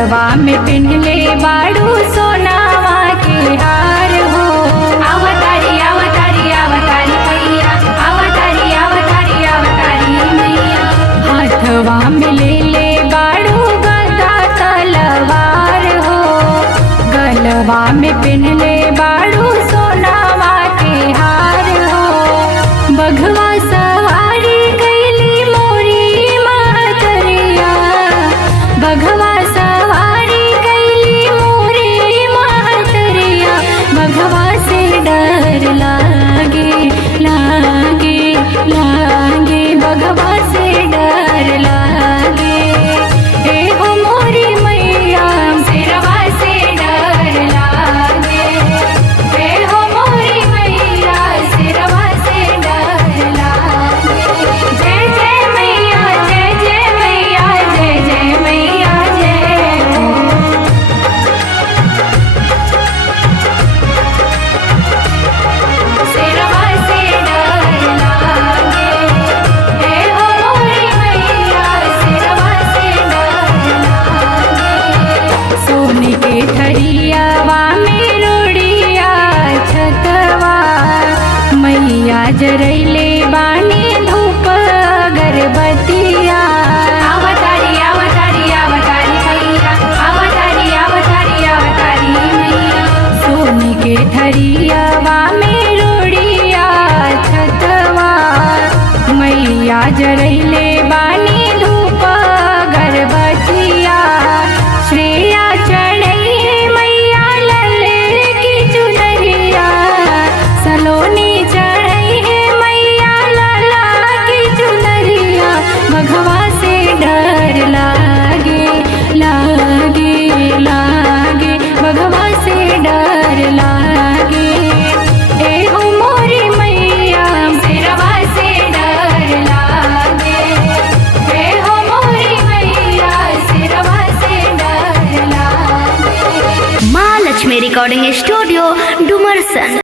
गलवा में पिन्हले बाड़ू सोनावा के हार हो। अवतारी अवतारी अवतारी मैया, अवतारी अवतारी अवतारी मैया। हाथवा में ले बाड़ू गदा तलवार हो। गलवा में पिन्हले बाड़ू सोनावा के हार हो। बघवा सवारी कैली मोरी महतरिया, बघवा सवारी कैली मोरी महतरिया। बघवा से डर लागे लागे लागे, बघवा से डर लागे। ए हो मोरी मैया सिरवा से डर लागे। ए हो मोरी मैया सिरवा से डर लागे। जय जय मैया, जय जय मैया, जय जय मैया, जय हो। सिरवा से डर लागे। ए हो मोरी मैया सिरवा से डर लागे। सोने के थरियावा में रोड़िया छतवा, मैया जरैले बानी धूप अगरबत्तिया। अवतारी अवतारी अवतारी मैया, अवतारी अवतारी अवतारी मैया। सोने के थरियावा में रोड़िया छतवा, मैया जरैले बानी धूप अगरबत्तिया। श्रेया चढ़ई मैया लल की चुनरिया, सलोनी चढ़ई मैया लाला की चुनरिया। बघवा से डर लागे लागे लागे, बघवा से डर लागे। ए हो मोरी मैया सिरवा से डर लागे। ए हो मोरी मैया सिरवा से डर लागे। माँ लक्ष्मी रिकॉर्डिंग स्टूडियो डुमरसन।